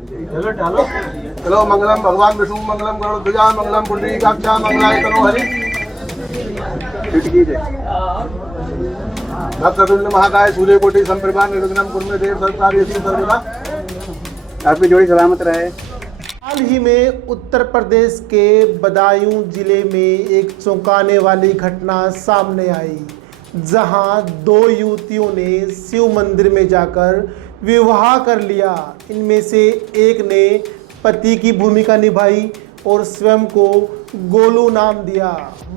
चलो चलो चलो। मंगलम भगवान विष्णु मंगलम गरुड़ध्वजा मंगलम पुंडरीकाक्षा मंगलाय तनो हरि। भक्ततुल्य महाकाय सूर्यकोटि संप्रभा निर्विघ्नं कुरु मे देव सर्वकार्येषु सर्वदा। आपकी जोड़ी सलामत रहे। हाल ही में उत्तर प्रदेश के बदायूं जिले में एक चौंकाने वाली घटना सामने आई, जहां दो युवतियों ने शिव मंदिर में जाकर विवाह कर लिया। इनमें से एक ने पति की भूमिका निभाई और स्वयं को गोलू नाम दिया।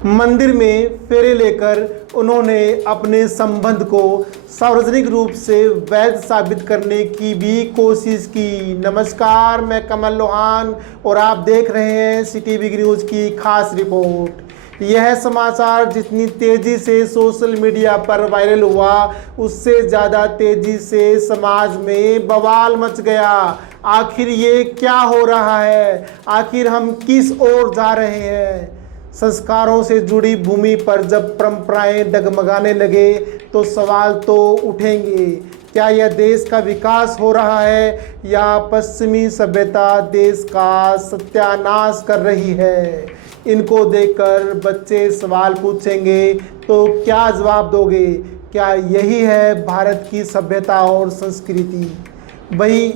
मंदिर में फेरे लेकर उन्होंने अपने संबंध को सार्वजनिक रूप से वैध साबित करने की भी कोशिश की। नमस्कार, मैं कमल लोहान और आप देख रहे हैं CTV न्यूज़ की खास रिपोर्ट। यह समाचार जितनी तेज़ी से सोशल मीडिया पर वायरल हुआ, उससे ज़्यादा तेज़ी से समाज में बवाल मच गया। आखिर ये क्या हो रहा है? आखिर हम किस ओर जा रहे हैं? संस्कारों से जुड़ी भूमि पर जब परंपराएं डगमगाने लगे तो सवाल तो उठेंगे। क्या यह देश का विकास हो रहा है या पश्चिमी सभ्यता देश का सत्यानाश कर रही है? इनको देखकर बच्चे सवाल पूछेंगे तो क्या जवाब दोगे? क्या यही है भारत की सभ्यता और संस्कृति? वही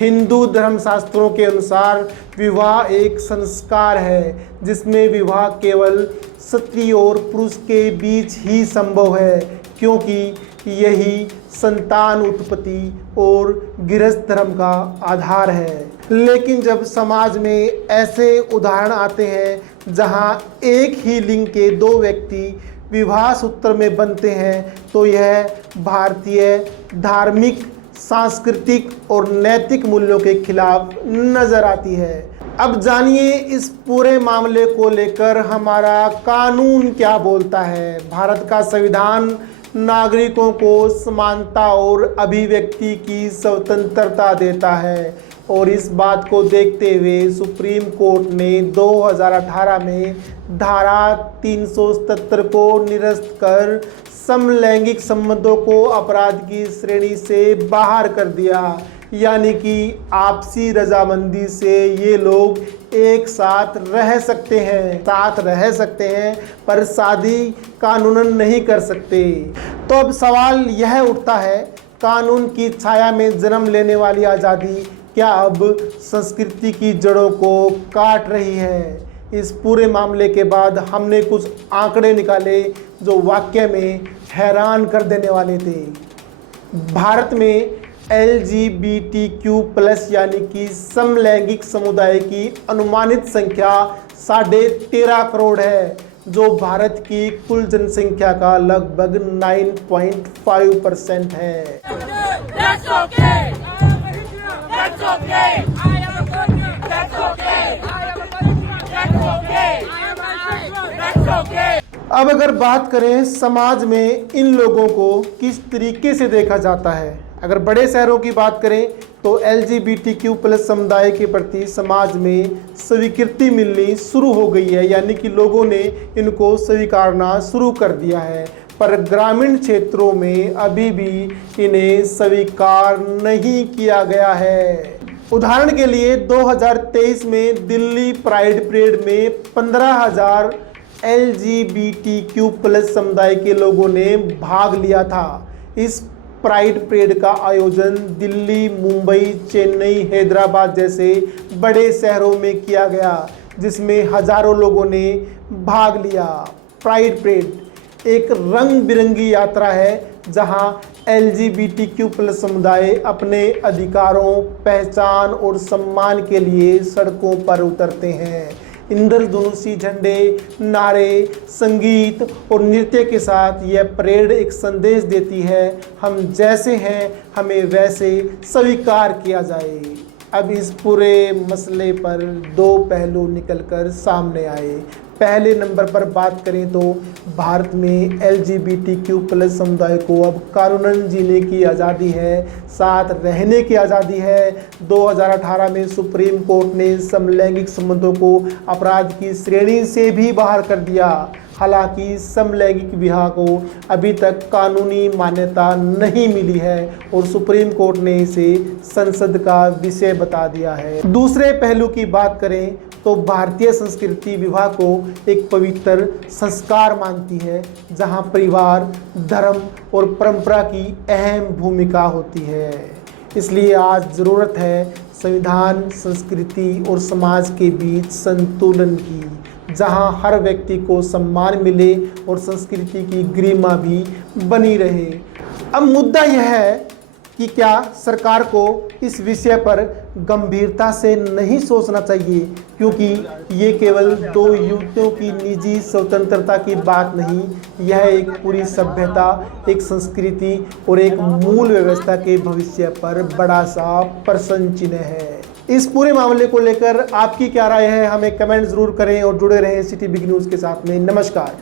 हिंदू धर्मशास्त्रों के अनुसार विवाह एक संस्कार है, जिसमें विवाह केवल स्त्री और पुरुष के बीच ही संभव है, क्योंकि यही संतान उत्पत्ति और गृहस्थ धर्म का आधार है। लेकिन जब समाज में ऐसे उदाहरण आते हैं जहां एक ही लिंग के दो व्यक्ति विवाह सूत्र में बनते हैं, तो यह भारतीय धार्मिक, सांस्कृतिक और नैतिक मूल्यों के खिलाफ नजर आती है। अब जानिए इस पूरे मामले को लेकर हमारा कानून क्या बोलता है। भारत का संविधान नागरिकों को समानता और अभिव्यक्ति की स्वतंत्रता देता है, और इस बात को देखते हुए सुप्रीम कोर्ट ने 2018 में धारा 377 को निरस्त कर समलैंगिक संबंधों को अपराध की श्रेणी से बाहर कर दिया। यानी कि आपसी रजामंदी से ये लोग एक साथ रह सकते हैं, पर शादी कानूनन नहीं कर सकते। तो अब सवाल यह उठता है, कानून की छाया में जन्म लेने वाली आज़ादी क्या अब संस्कृति की जड़ों को काट रही है? इस पूरे मामले के बाद हमने कुछ आंकड़े निकाले जो वाकई में हैरान कर देने वाले थे। भारत में LGBTQ+ यानी कि समलैंगिक समुदाय की अनुमानित संख्या 13.5 करोड़ है, जो भारत की कुल जनसंख्या का लगभग 9.5% है। That's okay. That's okay. I am a virgin. That's okay. I am a virgin. That's okay. I am a virgin. That's okay. अब अगर बात करें समाज में इन लोगों को किस तरीके से देखा जाता है, अगर बड़े शहरों की बात करें तो LGBTQ+ समुदाय के प्रति समाज में स्वीकृति मिलनी शुरू हो गई है, यानी कि लोगों ने इनको स्वीकारना शुरू कर दिया है। पर ग्रामीण क्षेत्रों में अभी भी इन्हें स्वीकार नहीं किया गया है। उदाहरण के लिए 2023 में दिल्ली प्राइड परेड में 15,000 LGBTQ+ समुदाय के लोगों ने भाग लिया था। इस प्राइड परेड का आयोजन दिल्ली, मुंबई, चेन्नई, हैदराबाद जैसे बड़े शहरों में किया गया, जिसमें हजारों लोगों ने भाग लिया। प्राइड परेड एक रंग बिरंगी यात्रा है जहां LGBTQ+ समुदाय अपने अधिकारों, पहचान और सम्मान के लिए सड़कों पर उतरते हैं। इंद्रधनुषी झंडे, नारे, संगीत और नृत्य के साथ यह परेड एक संदेश देती है, हम जैसे हैं हमें वैसे स्वीकार किया जाए। अब इस पूरे मसले पर दो पहलू निकलकर सामने आए। पहले नंबर पर बात करें तो भारत में LGBTQ+ समुदाय को अब कानूनन जीने की आज़ादी है, साथ रहने की आज़ादी है। 2018 में सुप्रीम कोर्ट ने समलैंगिक संबंधों को अपराध की श्रेणी से भी बाहर कर दिया। हालांकि समलैंगिक विवाह को अभी तक कानूनी मान्यता नहीं मिली है और सुप्रीम कोर्ट ने इसे संसद का विषय बता दिया है। दूसरे पहलू की बात करें तो भारतीय संस्कृति विवाह को एक पवित्र संस्कार मानती है, जहां परिवार, धर्म और परंपरा की अहम भूमिका होती है। इसलिए आज ज़रूरत है संविधान, संस्कृति और समाज के बीच संतुलन की, जहां हर व्यक्ति को सम्मान मिले और संस्कृति की गरिमा भी बनी रहे। अब मुद्दा यह है कि क्या सरकार को इस विषय पर गंभीरता से नहीं सोचना चाहिए, क्योंकि ये केवल दो युवतियों की निजी स्वतंत्रता की बात नहीं, यह एक पूरी सभ्यता, एक संस्कृति और एक मूल व्यवस्था के भविष्य पर बड़ा सा प्रश्न चिन्ह है। इस पूरे मामले को लेकर आपकी क्या राय है, हमें कमेंट जरूर करें और जुड़े रहें सिटी बिग न्यूज़ के साथ में। नमस्कार।